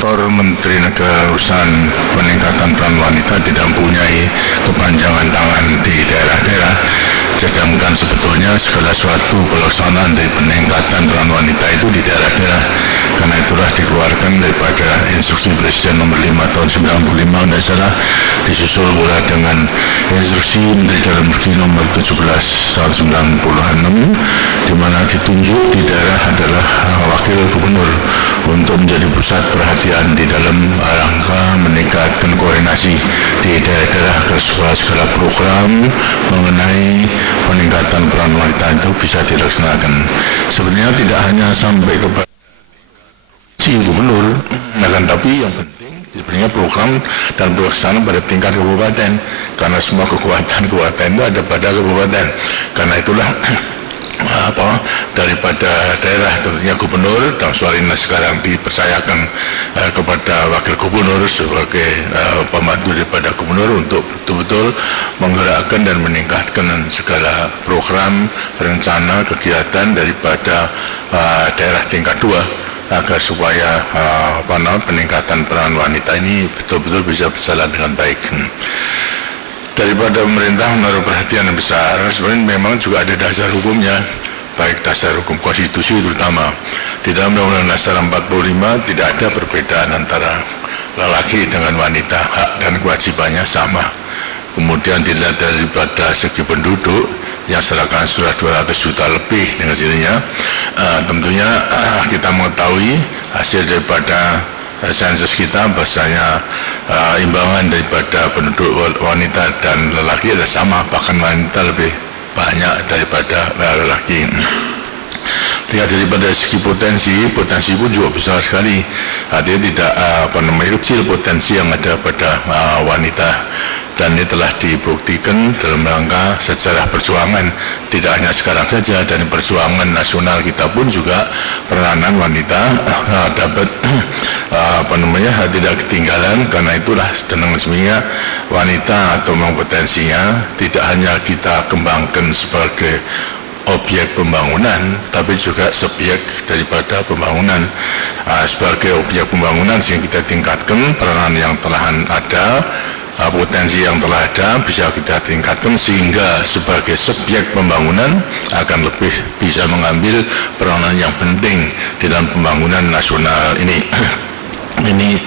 Dr. Menteri Negara Urusan Peningkatan Peran Wanita tidak mempunyai kepanjangan tangan di daerah-daerah, sedangkan sebetulnya segala suatu pelaksanaan dari peningkatan peran wanita itu di daerah-daerah. Karena itulah dikeluarkan daripada Instruksi Presiden nomor 5 tahun 95 tidak salah, disusul pula dengan Instruksi Menteri Dalam Negeri nomor 17 tahun 96, di mana ditunjuk di daerah adalah wakil gubernur untuk menjadi pusat perhatian di dalam rangka meningkatkan koordinasi di daerah-daerah agar segala program mengenai peningkatan peran wanita itu bisa dilaksanakan. Sebenarnya tidak hanya sampai kepada si gubernur, akan tapi yang penting sebenarnya program dan pelaksanaan pada tingkat kabupaten, karena semua kekuatan itu ada pada kabupaten. Karena itulah daripada daerah tentunya gubernur, dan soal ini sekarang dipercayakan kepada wakil gubernur sebagai pembantu daripada gubernur untuk betul-betul menggerakkan dan meningkatkan segala program, rencana, kegiatan daripada daerah tingkat 2 agar supaya peningkatan peran wanita ini betul-betul bisa berjalan dengan baik. Daripada pemerintah menaruh perhatian yang besar, sebenarnya memang juga ada dasar hukumnya, baik dasar hukum konstitusi terutama. Di dalam Undang-Undang Dasar 45 tidak ada perbedaan antara lelaki dengan wanita, hak dan kewajibannya sama. Kemudian dilihat daripada segi penduduk yang serahkan sudah 200 juta lebih dengan sininya, tentunya kita mengetahui hasil daripada sensus kita bahasanya imbangan daripada penduduk wanita dan lelaki adalah sama, bahkan wanita lebih banyak daripada lelaki. Lihat daripada segi potensi pun juga besar sekali. Artinya tidak kecil potensi yang ada pada wanita, dan ini telah dibuktikan dalam rangka sejarah perjuangan, tidak hanya sekarang saja, dan perjuangan nasional kita pun juga peranan wanita dapat tidak ketinggalan. Karena itulah dengan sebenarnya wanita atau potensinya tidak hanya kita kembangkan sebagai objek pembangunan, tapi juga subjek daripada pembangunan. Sebagai objek pembangunan sehingga kita tingkatkan peranan yang telah ada, potensi yang telah ada bisa kita tingkatkan, sehingga sebagai subjek pembangunan akan lebih bisa mengambil peranan yang penting di dalam pembangunan nasional ini. Ini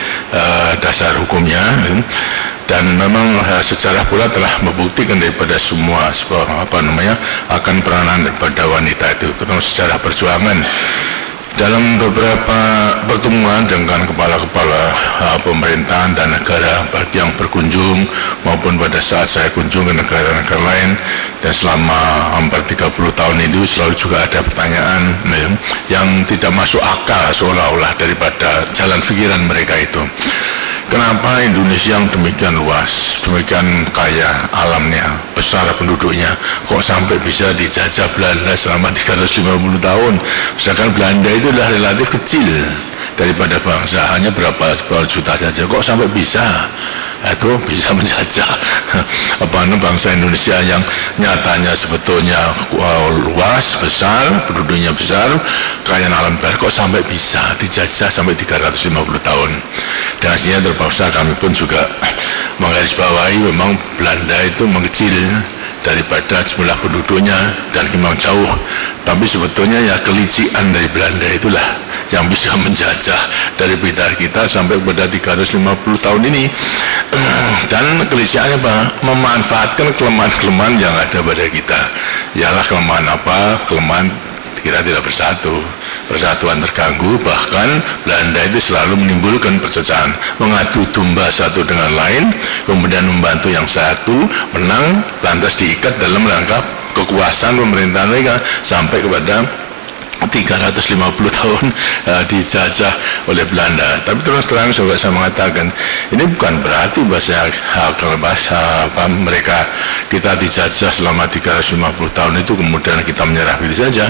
dasar hukumnya. Dan memang sejarah pula telah membuktikan daripada semua akan peranan daripada wanita itu, terutama sejarah perjuangan. Dalam beberapa pertemuan dengan kepala-kepala pemerintahan dan negara, baik yang berkunjung maupun pada saat saya kunjung ke negara-negara lain, dan selama hampir 30 tahun itu selalu juga ada pertanyaan yang tidak masuk akal seolah-olah daripada jalan pikiran mereka itu. Kenapa Indonesia yang demikian luas, demikian kaya alamnya, besar penduduknya, kok sampai bisa dijajah Belanda selama 350 tahun? Misalkan Belanda itu adalah relatif kecil daripada bangsa, hanya berapa juta saja, kok sampai bisa? Itu bisa menjajah bangsa Indonesia yang nyatanya sebetulnya luas, besar, penduduknya besar, kaya alam besar, kok sampai bisa dijajah sampai 350 tahun. Dan hasilnya terpaksa kami pun juga menggarisbawahi memang Belanda itu mengecil daripada jumlah penduduknya dan memang jauh, tapi sebetulnya ya kelicikan dari Belanda itulah yang bisa menjajah dari bidar kita sampai pada 350 tahun ini. Dan kelicikannya apa? Memanfaatkan kelemahan-kelemahan yang ada pada kita. Ialah kelemahan apa? Kelemahan kita tidak bersatu, persatuan terganggu, bahkan Belanda itu selalu menimbulkan perpecahan, mengadu domba satu dengan lain, kemudian membantu yang satu menang, lantas diikat dalam rangka kekuasaan pemerintahan mereka sampai kepada 350 tahun dijajah oleh Belanda. Tapi terus terang saya mengatakan, ini bukan berarti bahasa mereka kita dijajah selama 350 tahun itu kemudian kita menyerah begitu saja.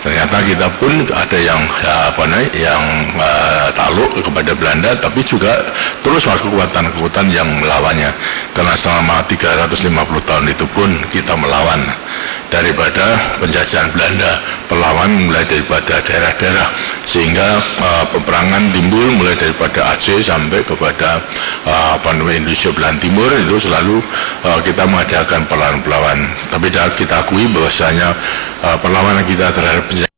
Ternyata kita pun ada yang takluk kepada Belanda, tapi juga terus kekuatan-kekuatan yang melawannya. Karena selama 350 tahun itu pun kita melawan. daripada penjajahan Belanda, perlawanan mulai daripada daerah-daerah, sehingga peperangan timbul mulai daripada Aceh sampai kepada Indonesia belahan timur. Itu selalu kita mengadakan perlawanan-perlawanan. Tapi kita akui bahwasanya perlawanan kita terhadap penjajahan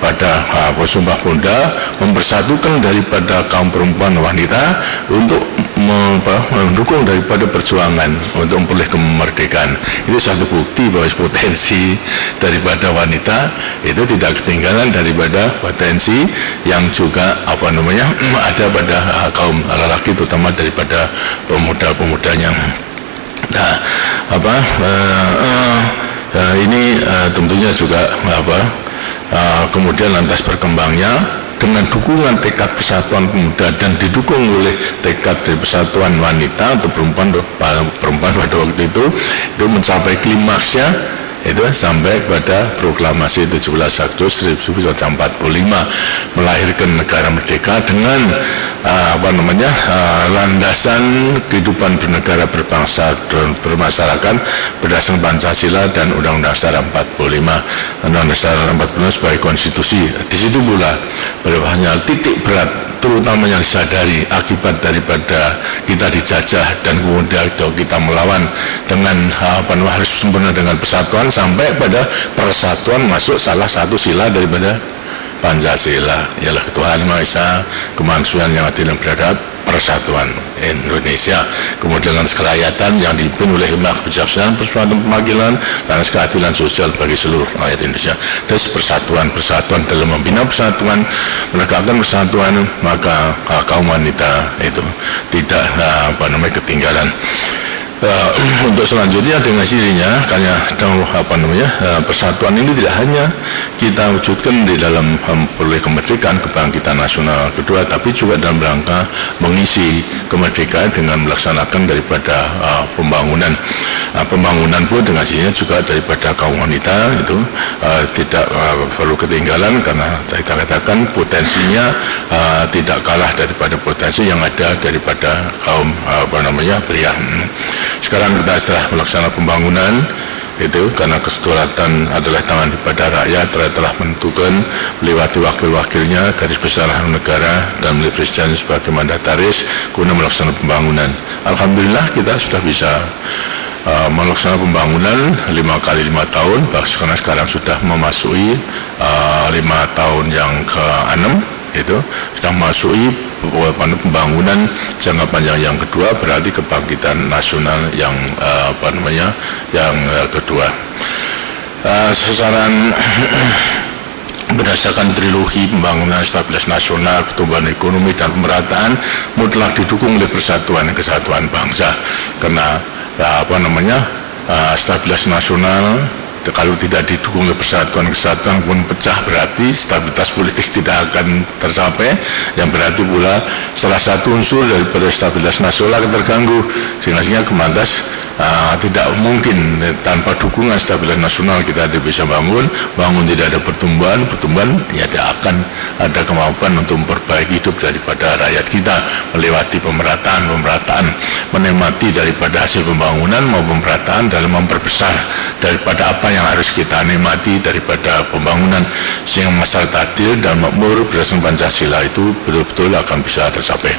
pada Sumpah Pemuda mempersatukan daripada kaum perempuan wanita untuk mendukung daripada perjuangan untuk memperoleh kemerdekaan. Itu suatu bukti bahwa potensi daripada wanita itu tidak ketinggalan daripada potensi yang juga ada pada kaum lelaki, terutama daripada pemuda-pemudanya. Nah, ini tentunya juga kemudian lantas berkembangnya dengan dukungan tekad persatuan pemuda dan didukung oleh tekad dari persatuan wanita atau perempuan pada waktu itu mencapai klimaksnya itu sampai pada proklamasi 17 Agustus 1945 melahirkan negara merdeka dengan landasan kehidupan bernegara, berbangsa dan bermasyarakat berdasarkan Pancasila dan Undang-Undang Dasar 45. Undang-Undang Dasar 45 sebagai konstitusi. Di situ pula bahwasanya titik berat terutama yang disadari akibat daripada kita dijajah dan kemudian kita melawan dengan harus sempurna dengan persatuan sampai pada persatuan masuk salah satu sila daripada Pancasila, ialah ketuhanan Maha Esa, kemanusiaan yang adil dan beradab, persatuan Indonesia, kemudian dengan kerakyatan yang dipimpin oleh kebijaksanaan, persatuan pemakilan, dan keadilan sosial bagi seluruh rakyat Indonesia. Dan persatuan dalam membina persatuan, menegakkan persatuan, maka kaum wanita itu tidak ketinggalan. Untuk selanjutnya dengan sirinya karena persatuan ini tidak hanya kita wujudkan di dalam memperoleh kemerdekaan, kebangkitan nasional kedua, tapi juga dalam rangka mengisi kemerdekaan dengan melaksanakan daripada pembangunan pun dengan sirinya juga daripada kaum wanita itu tidak perlu ketinggalan, karena kita katakan potensinya tidak kalah daripada potensi yang ada daripada kaum pria. Sekarang kita setelah melaksanakan pembangunan itu karena kesedaran adalah tangan daripada rakyat, telah menentukan melewati wakil-wakilnya garis besar negara dan melalui presiden sebagai mandataris guna melaksanakan pembangunan. Alhamdulillah kita sudah bisa melaksanakan pembangunan 5 kali 5 tahun, bahkan sekarang sudah memasuki 5 tahun yang ke-6 itu sudah memasuki pembangunan jangka panjang yang kedua, berarti kebangkitan nasional yang yang kedua. Sasaran berdasarkan trilogi pembangunan stabilitas nasional, pertumbuhan ekonomi dan pemerataan mutlak didukung oleh persatuan dan kesatuan bangsa, karena stabilitas nasional kalau tidak didukung oleh persatuan-kesatuan pun pecah, berarti stabilitas politik tidak akan tercapai, yang berarti pula salah satu unsur daripada stabilitas nasional akan terganggu, sehingga kemantas tidak mungkin tanpa dukungan stabilitas nasional kita tidak bisa bangun tidak ada pertumbuhan ya tidak akan ada kemampuan untuk memperbaiki hidup daripada rakyat kita melewati pemerataan, menikmati daripada hasil pembangunan maupun pemerataan dalam memperbesar daripada apa yang harus kita nikmati daripada pembangunan, sehingga masyarakat adil dan makmur berdasarkan Pancasila itu betul-betul akan bisa tercapai.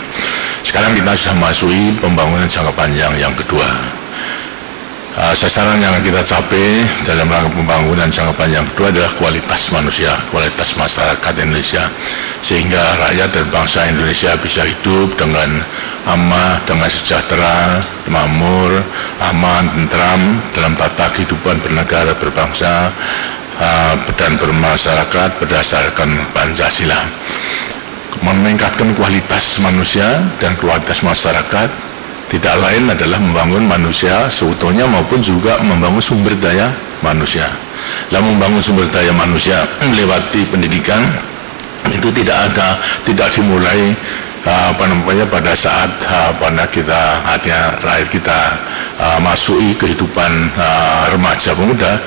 Sekarang kita sudah memasuki pembangunan jangka panjang yang kedua. Sasaran yang kita capai dalam rangka pembangunan jangka panjang kedua adalah kualitas manusia, kualitas masyarakat Indonesia, sehingga rakyat dan bangsa Indonesia bisa hidup dengan aman, dengan sejahtera, makmur, aman, tentram dalam tata kehidupan bernegara, berbangsa dan bermasyarakat berdasarkan Pancasila. Meningkatkan kualitas manusia dan kualitas masyarakat tidak lain adalah membangun manusia seutuhnya maupun juga membangun sumber daya manusia. Dalam membangun sumber daya manusia melewati pendidikan itu tidak dimulai pada saat rakyat kita masuki kehidupan remaja pemuda.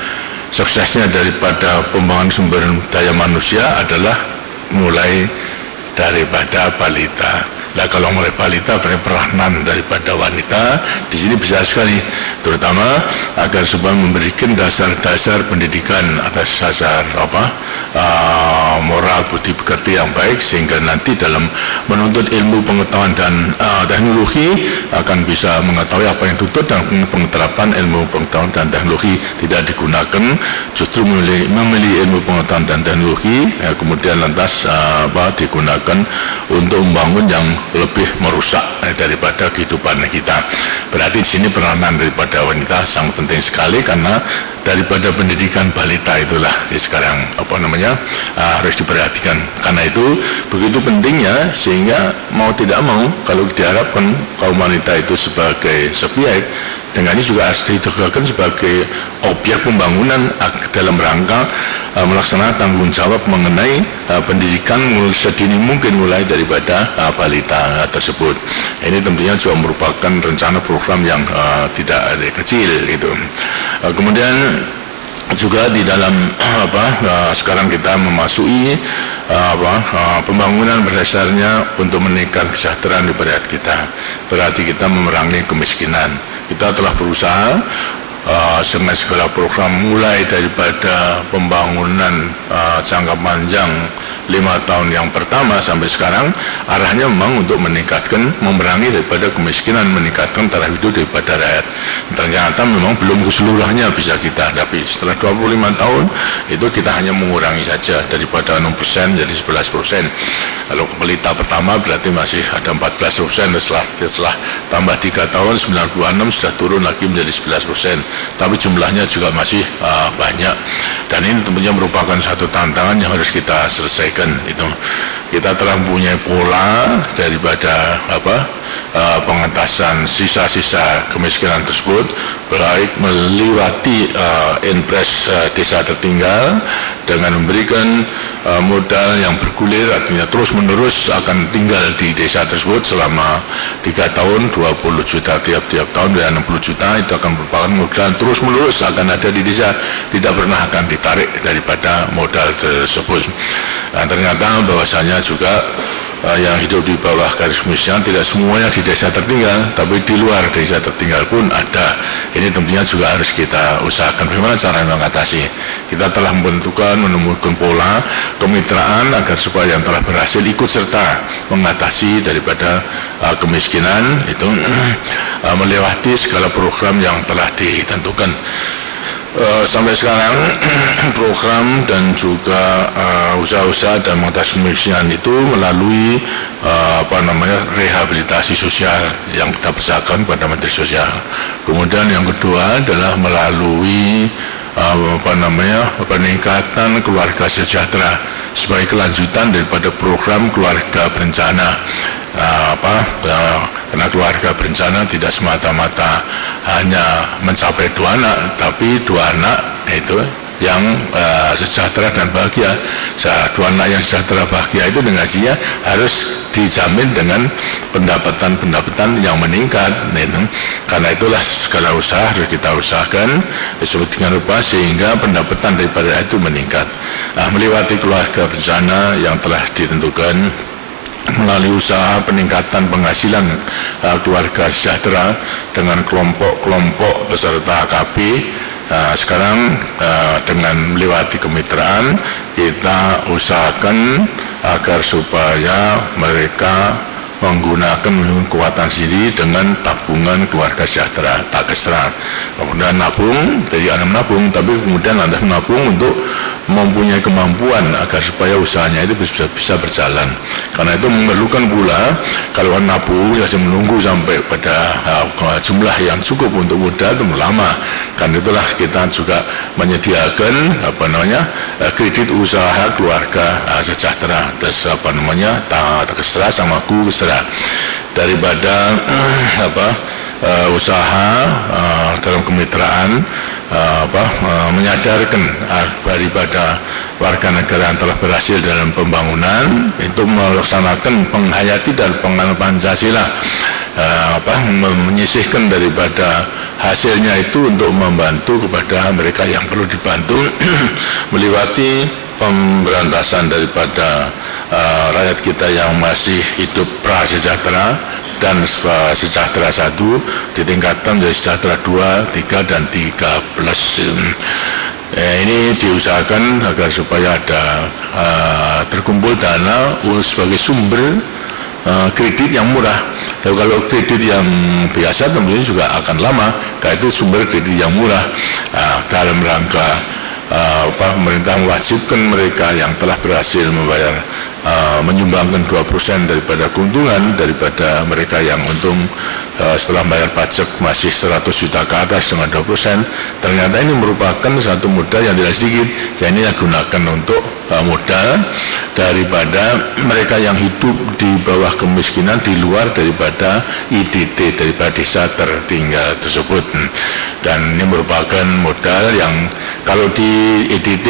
Suksesnya daripada pembangunan sumber daya manusia adalah mulai daripada balita. Nah, kalau mulai balita peranan daripada wanita di sini besar sekali, terutama agar supaya memberikan dasar-dasar pendidikan atas dasar moral budi pekerti yang baik, sehingga nanti dalam menuntut ilmu pengetahuan dan teknologi akan bisa mengetahui apa yang tuntut, dan pengeterapan ilmu pengetahuan dan teknologi tidak digunakan, justru memilih ilmu pengetahuan dan teknologi kemudian lantas digunakan untuk membangun yang lebih merusak daripada kehidupan kita. Berarti di sini peranan daripada wanita sangat penting sekali, karena daripada pendidikan balita itulah sekarang harus diperhatikan. Karena itu begitu pentingnya, sehingga mau tidak mau kalau diharapkan kaum wanita itu sebagai subjek, dengan ini juga harus ditegakkan sebagai objek pembangunan dalam rangka melaksanakan tanggung jawab mengenai pendidikan sedini mungkin mulai daripada balita tersebut. Ini tentunya juga merupakan rencana program yang tidak kecil gitu. Kemudian juga di dalam sekarang kita memasuki pembangunan berdasarnya untuk meningkatkan kesejahteraan di rakyat kita. Berarti kita memerangi kemiskinan. Kita telah berusaha dengan segala program, mulai daripada pembangunan jangka panjang 5 tahun yang pertama sampai sekarang, arahnya memang untuk meningkatkan, memerangi daripada kemiskinan, meningkatkan taraf hidup daripada rakyat. Ternyata memang belum keseluruhannya bisa kita hadapi. Setelah 25 tahun itu kita hanya mengurangi saja daripada 6% jadi 11%. Kalau pelita pertama berarti masih ada 14%, setelah tambah 3 tahun 96 sudah turun lagi menjadi 11%. Tapi jumlahnya juga masih banyak, dan ini tentunya merupakan satu tantangan yang harus kita selesaikan. Itu kita telah mempunyai pola daripada pengentasan sisa-sisa kemiskinan tersebut, baik melewati impres desa tertinggal dengan memberikan modal yang bergulir, artinya terus menerus akan tinggal di desa tersebut selama 3 tahun 20 juta tiap-tiap tahun, dan 60 juta itu akan merupakan modal terus menerus akan ada di desa, tidak pernah akan ditarik daripada modal tersebut. Nah, ternyata bahwasanya juga yang hidup di bawah garis kemiskinan tidak semuanya di desa tertinggal, tapi di luar desa tertinggal pun ada. Ini tentunya juga harus kita usahakan bagaimana cara mengatasi. Kita telah menemukan pola kemitraan agar supaya yang telah berhasil ikut serta mengatasi daripada kemiskinan itu melewati segala program yang telah ditentukan. Sampai sekarang program dan juga usaha-usaha dan mengatasi kemiskinan itu melalui rehabilitasi sosial yang kita besarkan pada Menteri Sosial. Kemudian yang kedua adalah melalui peningkatan keluarga sejahtera sebagai kelanjutan daripada program keluarga berencana. Karena keluarga berencana tidak semata-mata hanya mencapai 2 anak, tapi 2 anak itu yang sejahtera dan bahagia. 2 anak yang sejahtera bahagia itu dengan gajinya harus dijamin dengan pendapatan yang meningkat. Karena itulah segala usaha harus kita usahakan dengan rupa sehingga pendapatan daripada itu meningkat. Melewati keluarga berencana yang telah ditentukan melalui usaha peningkatan penghasilan keluarga sejahtera dengan kelompok-kelompok peserta KB. Sekarang dengan melewati kemitraan kita usahakan agar supaya mereka menggunakan kekuatan sendiri dengan tabungan keluarga sejahtera, tak kesra. Kemudian nabung, jadi anak menabung, tapi kemudian lantas menabung untuk mempunyai kemampuan agar supaya usahanya itu bisa berjalan. Karena itu memerlukan pula kalau nabung ya menunggu sampai pada jumlah yang cukup untuk modal itu lama. Karena itulah kita juga menyediakan kredit usaha keluarga sejahtera, terus tak kesra sama ku kesra daripada usaha dalam kemitraan menyadarkan daripada warga negara yang telah berhasil dalam pembangunan itu melaksanakan penghayati dan penganut Pancasila, menyisihkan daripada hasilnya itu untuk membantu kepada mereka yang perlu dibantu melewati pemberantasan daripada rakyat kita yang masih hidup prasejahtera dan sejahtera 1 ditingkatkan menjadi sejahtera 2, 3, dan 13. Ini diusahakan agar supaya ada terkumpul dana sebagai sumber kredit yang murah. Kalau kredit yang biasa tentunya juga akan lama, karena itu sumber kredit yang murah. Dalam rangka pemerintah mewajibkan mereka yang telah berhasil membayar menyumbangkan 2% daripada keuntungan daripada mereka yang untung setelah bayar pajak masih 100 juta ke atas dengan 2%. Ternyata ini merupakan satu modal yang tidak sedikit. Jadi ini digunakan untuk modal daripada mereka yang hidup di bawah kemiskinan di luar daripada IDT, daripada desa tertinggal tersebut. Dan ini merupakan modal yang kalau di IDT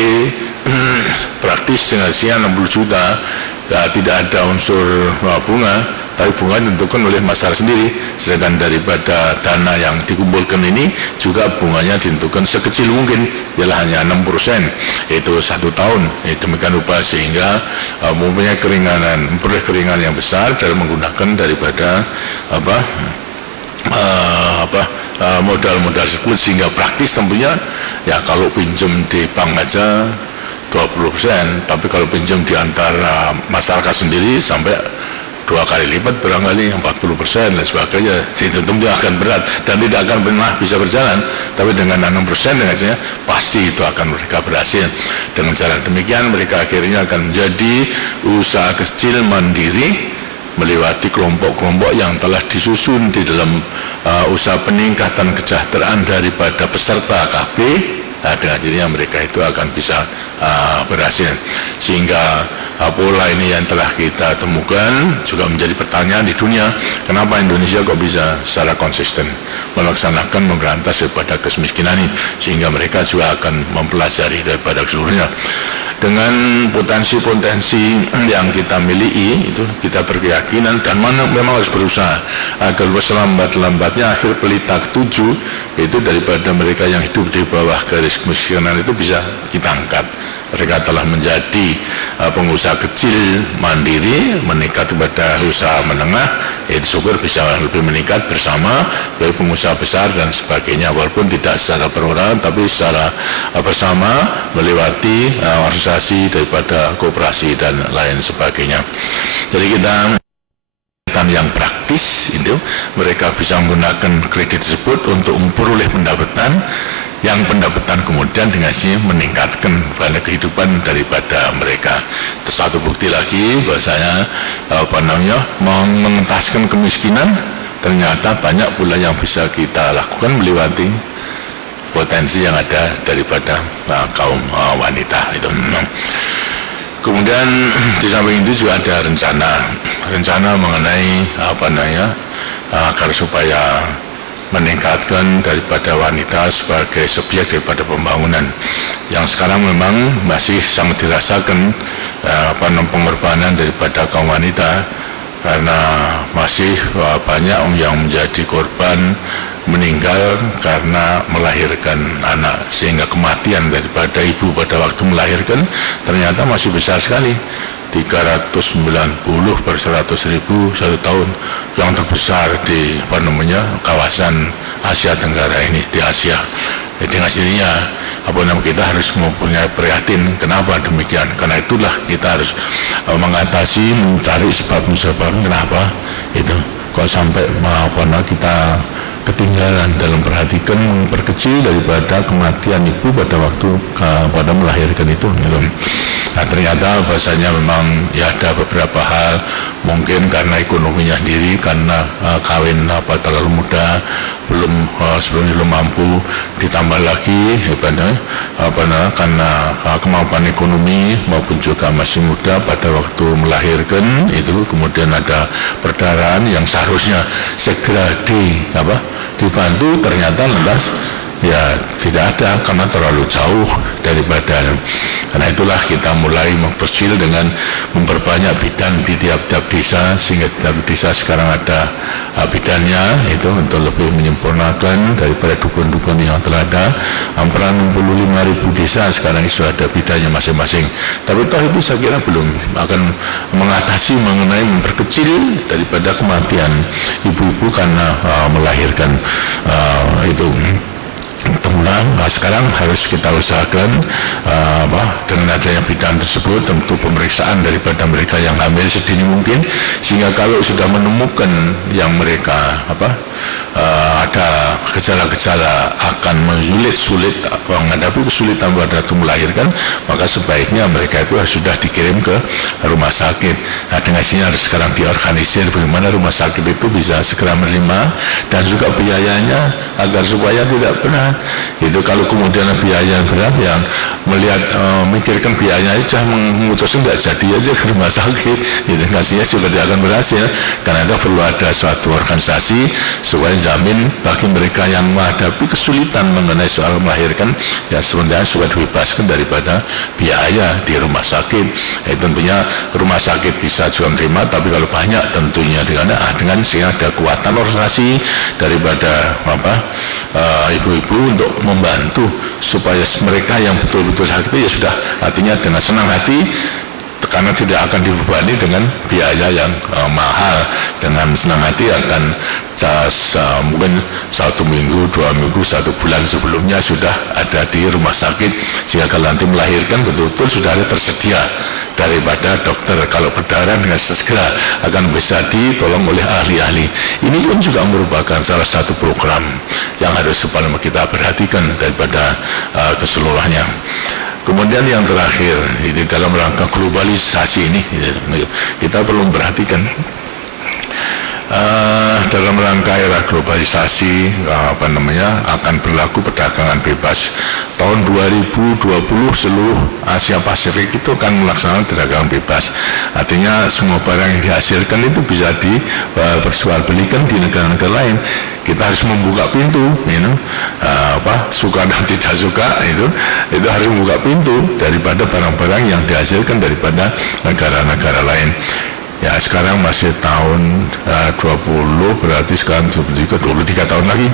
praktis dengan usia 60 juta, ya, tidak ada unsur bunga, tapi bunga ditentukan oleh masyarakat sendiri. Sedangkan daripada dana yang dikumpulkan ini juga bunganya ditentukan sekecil mungkin, ialah hanya 6%, yaitu 1 tahun. Demikian rupa sehingga mempunyai memperoleh keringanan yang besar dalam menggunakan daripada modal-modal tersebut, sehingga praktis tentunya ya kalau pinjam di bank aja 20%, tapi kalau pinjam di antara masyarakat sendiri sampai 2 kali lipat, barangkali 40% dan sebagainya. Itu tentu akan berat dan tidak akan pernah bisa berjalan. Tapi dengan 6% dengan saya pasti itu akan mereka berhasil. Dengan cara demikian mereka akhirnya akan menjadi usaha kecil mandiri melewati kelompok-kelompok yang telah disusun di dalam usaha peningkatan kesejahteraan daripada peserta KB. Dengan dirinya mereka itu akan bisa berhasil, sehingga pola ini yang telah kita temukan juga menjadi pertanyaan di dunia, kenapa Indonesia kok bisa secara konsisten melaksanakan memberantas daripada kemiskinan ini, sehingga mereka juga akan mempelajari daripada seluruhnya. Dengan potensi-potensi yang kita miliki itu kita berkeyakinan dan memang harus berusaha agar selambat-lambatnya akhir pelita ke-7 itu daripada mereka yang hidup di bawah garis kemiskinan itu bisa kita angkat. Mereka telah menjadi pengusaha kecil mandiri, meningkat kepada usaha menengah, itu syukur bisa lebih meningkat bersama dari pengusaha besar dan sebagainya, walaupun tidak secara perorangan tapi secara bersama melewati organisasi daripada koperasi dan lain sebagainya. Jadi kita yang praktis itu mereka bisa menggunakan kredit tersebut untuk memperoleh pendapatan, yang pendapatan kemudian dengan sini meningkatkan pada kehidupan daripada mereka. Satu bukti lagi bahwasanya mengentaskan kemiskinan ternyata banyak pula yang bisa kita lakukan melewati potensi yang ada daripada kaum wanita itu. Kemudian di samping itu juga ada rencana mengenai agar supaya meningkatkan daripada wanita sebagai subjek daripada pembangunan yang sekarang memang masih sangat dirasakan pengorbanan daripada kaum wanita, karena masih banyak yang menjadi korban meninggal karena melahirkan anak, sehingga kematian daripada ibu pada waktu melahirkan ternyata masih besar sekali, 390 per 100.000 satu tahun, yang terbesar di kawasan Asia Tenggara ini, di Asia. Jadi hasilnya kita harus mempunyai prihatin. Kenapa demikian? Karena itulah kita harus mengatasi, mencari sebab-sebab kenapa itu kok sampai kita ketinggalan dalam perhatikan memperkecil daripada kematian ibu pada waktu pada melahirkan itu. Nah, ternyata bahasanya memang ya ada beberapa hal, mungkin karena ekonominya sendiri, karena kawin terlalu muda, sebelumnya belum mampu, ditambah lagi karena kemampuan ekonomi maupun juga masih muda pada waktu melahirkan itu, kemudian ada perdarahan yang seharusnya segera dibantu, ternyata lantas ya tidak ada, karena terlalu jauh daripada. Karena itulah kita mulai memperkecil dengan memperbanyak bidan di tiap-tiap desa, sehingga tiap desa sekarang ada bidannya, itu untuk lebih menyempurnakan daripada dukun-dukun yang telah ada. Hampir 65.000 desa sekarang sudah ada bidannya masing-masing. Tapi toh itu saya kira belum akan mengatasi mengenai memperkecil daripada kematian ibu-ibu karena melahirkan itu. Nah, sekarang harus kita usahakan dengan adanya bidan tersebut, tentu pemeriksaan daripada mereka yang hamil sedini mungkin, sehingga kalau sudah menemukan yang mereka ada gejala-gejala akan sulit menghadapi kesulitan pada melahirkan, maka sebaiknya mereka itu sudah dikirim ke rumah sakit. Nah, dengan sini harus sekarang diorganisir bagaimana rumah sakit itu bisa segera menerima dan juga biayanya agar supaya tidak berat. Itu kalau kemudian biaya yang berat yang melihat mikirkan biayanya sudah memutuskan tidak jadi aja ke rumah sakit, itu kasihnya juga tidak akan berhasil. Karena itu perlu ada suatu organisasi supaya jamin bagi mereka yang menghadapi kesulitan mengenai soal melahirkan, ya sebenarnya sudah dibebaskan daripada biaya di rumah sakit. Tentunya rumah sakit bisa juga menerima, tapi kalau banyak tentunya dengan sehingga ada kekuatan organisasi daripada ibu-ibu untuk membantu supaya mereka yang betul-betul sakit ya sudah artinya dengan senang hati, karena tidak akan dibebani dengan biaya yang mahal. Dengan senang hati akan mungkin 1 minggu, 2 minggu, 1 bulan sebelumnya sudah ada di rumah sakit, sehingga kalau nanti melahirkan betul-betul sudah ada tersedia daripada dokter. Kalau berdarah dengan segera akan bisa ditolong oleh ahli-ahli. Ini pun juga merupakan salah satu program yang harus kita perhatikan daripada keseluruhannya. Kemudian yang terakhir, ini dalam rangka globalisasi ini kita perlu memperhatikan dalam rangka era globalisasi akan berlaku perdagangan bebas. Tahun 2020 seluruh Asia Pasifik itu akan melaksanakan perdagangan bebas. Artinya semua barang yang dihasilkan itu bisa diperjualbelikan di negara-negara lain. Kita harus membuka pintu, suka dan tidak suka itu harus membuka pintu daripada barang-barang yang dihasilkan daripada negara-negara lain. Ya sekarang masih tahun 20, berarti sekarang 23 tahun lagi.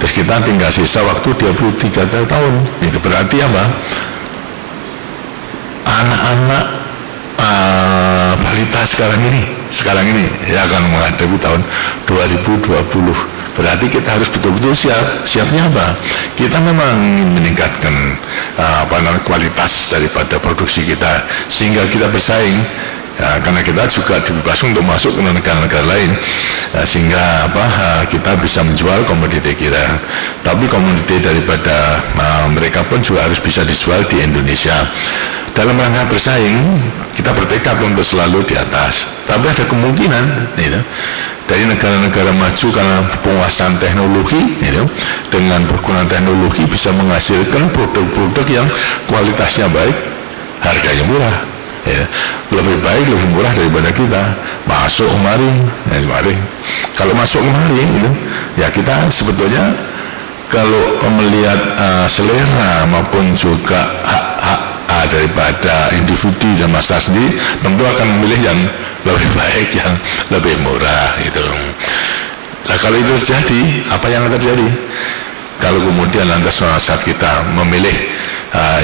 Terus kita tinggal sisa waktu 23 tahun. Itu berarti apa? Anak-anak balita sekarang ini ya akan menghadapi tahun 2020. Berarti kita harus betul-betul siap. Siapnya apa? Kita memang ingin meningkatkan kualitas daripada produksi kita sehingga kita bersaing. Ya, karena kita juga dibebaskan untuk masuk ke negara-negara lain, sehingga kita bisa menjual komoditi kita. Tapi komoditi daripada mereka pun juga harus bisa dijual di Indonesia. Dalam rangka bersaing, kita bertekad untuk selalu di atas. Tapi ada kemungkinan dari negara-negara maju karena penguasaan teknologi, dengan penggunaan teknologi bisa menghasilkan produk-produk yang kualitasnya baik, harganya murah. Lebih baik, lebih murah daripada kita masuk kemari. Kalau masuk kemari ya kita sebetulnya kalau melihat selera maupun juga hak daripada individu dan masyarakat sendiri, tentu akan memilih yang lebih baik, yang lebih murah itu. Nah kalau itu terjadi, apa yang akan terjadi? Kalau kemudian lantas saat kita memilih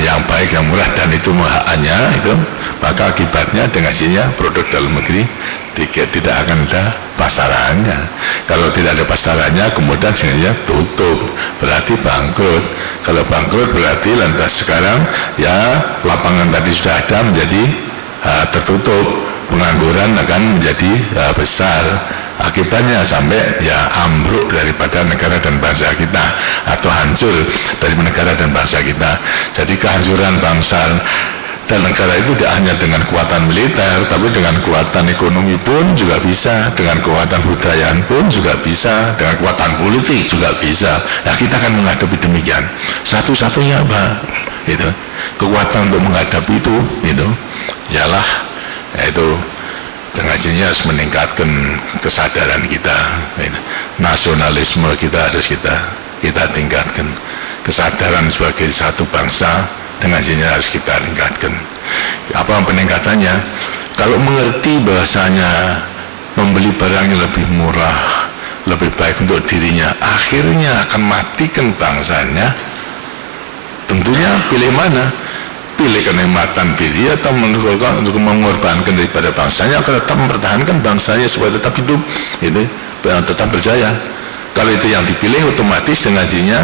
yang baik, yang murah dan itu haknya itu, maka akibatnya dengan hasilnya produk dalam negeri tidak akan ada pasarannya. Kalau tidak ada pasarannya, kemudian sebenarnya tutup, berarti bangkrut. Kalau bangkrut berarti lantas sekarang ya lapangan tadi sudah ada menjadi tertutup, pengangguran akan menjadi besar. Akibatnya sampai ya ambruk daripada negara dan bangsa kita, atau hancur dari negara dan bangsa kita. Jadi kehancuran bangsa dan negara itu tidak hanya dengan kekuatan militer, tapi dengan kekuatan ekonomi pun juga bisa, dengan kekuatan budaya pun juga bisa, dengan kekuatan politik juga bisa. Nah kita akan menghadapi demikian. Satu-satunya apa? Itu kekuatan untuk menghadapi itu ialah yaitu dengan hasilnya harus meningkatkan kesadaran kita, nasionalisme kita harus kita tingkatkan. kesadaran sebagai satu bangsa dengan sini harus kita tingkatkan. Apa peningkatannya? Kalau mengerti bahasanya membeli barang yang lebih murah, lebih baik untuk dirinya, akhirnya akan matikan bangsanya. Tentunya pilih mana? Pilih kenikmatan diri atau untuk mengorbankan daripada bangsanya, akan tetap mempertahankan bangsanya supaya tetap hidup, itu tetap berjaya. Kalau itu yang dipilih, otomatis dengan dirinya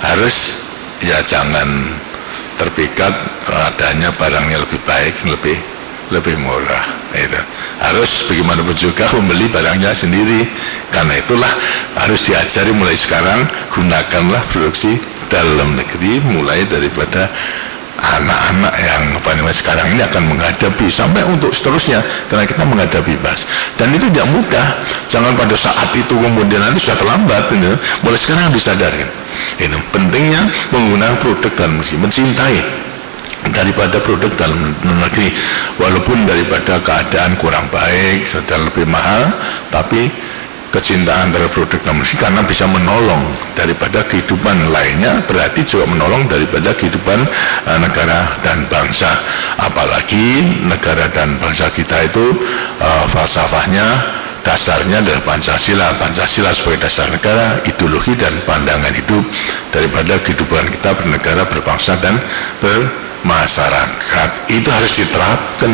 harus ya jangan terpikat adanya barang yang lebih baik, lebih murah. Itu harus bagaimanapun juga membeli barangnya sendiri. Karena itulah harus diajari mulai sekarang, gunakanlah produksi dalam negeri, mulai daripada anak-anak yang sekarang ini akan menghadapi sampai untuk seterusnya, karena kita menghadapi BAS, dan itu tidak mudah. Jangan pada saat itu kemudian nanti sudah terlambat. Mulai sekarang disadari ini pentingnya menggunakan produk dalam negeri, mencintai daripada produk dalam negeri, walaupun daripada keadaan kurang baik, sudah lebih mahal, tapi kecintaan terhadap produk dalam negeri karena bisa menolong daripada kehidupan lainnya, berarti juga menolong daripada kehidupan negara dan bangsa. Apalagi negara dan bangsa kita itu falsafahnya, dasarnya adalah Pancasila. Pancasila sebagai dasar negara, ideologi dan pandangan hidup daripada kehidupan kita bernegara, berbangsa dan masyarakat. Itu harus diterapkan,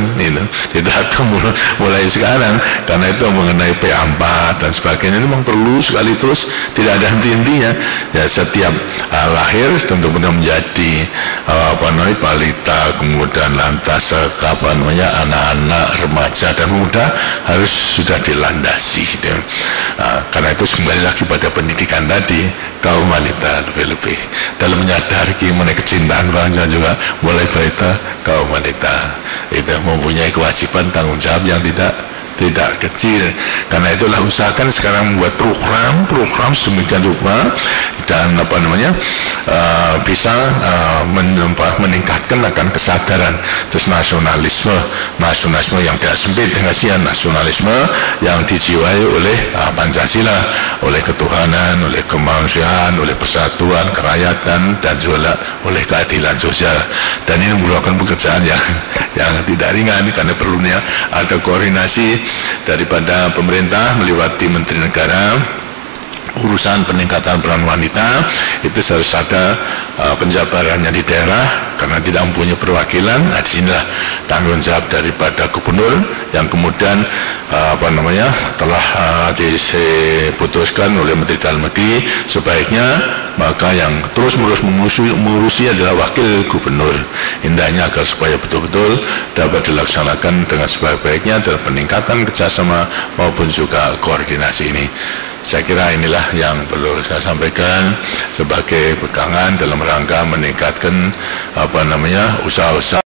diterapkan mulai sekarang, karena itu mengenai P4 dan sebagainya ini memang perlu sekali, terus tidak ada henti-hentinya. Ya, setiap lahir tentu menjadi balita, kemudian lantas anak-anak, remaja dan muda harus sudah dilandasi. Karena itu kembali lagi pada pendidikan tadi, kaum wanita lebih-lebih dalam menyadari mengenai kecintaan bangsa juga, mulai balita, kaum wanita itu mempunyai kewajiban tanggung jawab yang tidak kecil. Karena itulah usahakan sekarang membuat program sedemikian rupa dan bisa meningkatkan akan kesadaran, terus nasionalisme yang tidak sempit dengan nasionalisme yang dijiwai oleh Pancasila, oleh ketuhanan, oleh kemanusiaan, oleh persatuan, kerakyatan, dan juga oleh keadilan sosial. Dan ini merupakan pekerjaan yang tidak ringan, karena perlunya ada koordinasi daripada pemerintah melewati Menteri Negara. Urusan peningkatan peran wanita itu harus ada penjabarannya di daerah, karena tidak mempunyai perwakilan. Di sinilah tanggung jawab daripada gubernur yang kemudian telah diputuskan oleh Menteri Dalam Negeri, sebaiknya maka yang terus-menerus mengurusi adalah wakil gubernur. Indahnya agar supaya betul-betul dapat dilaksanakan dengan sebaik-baiknya dalam peningkatan kerjasama maupun juga koordinasi ini. Saya kira inilah yang perlu saya sampaikan sebagai pegangan dalam rangka meningkatkan usaha-usaha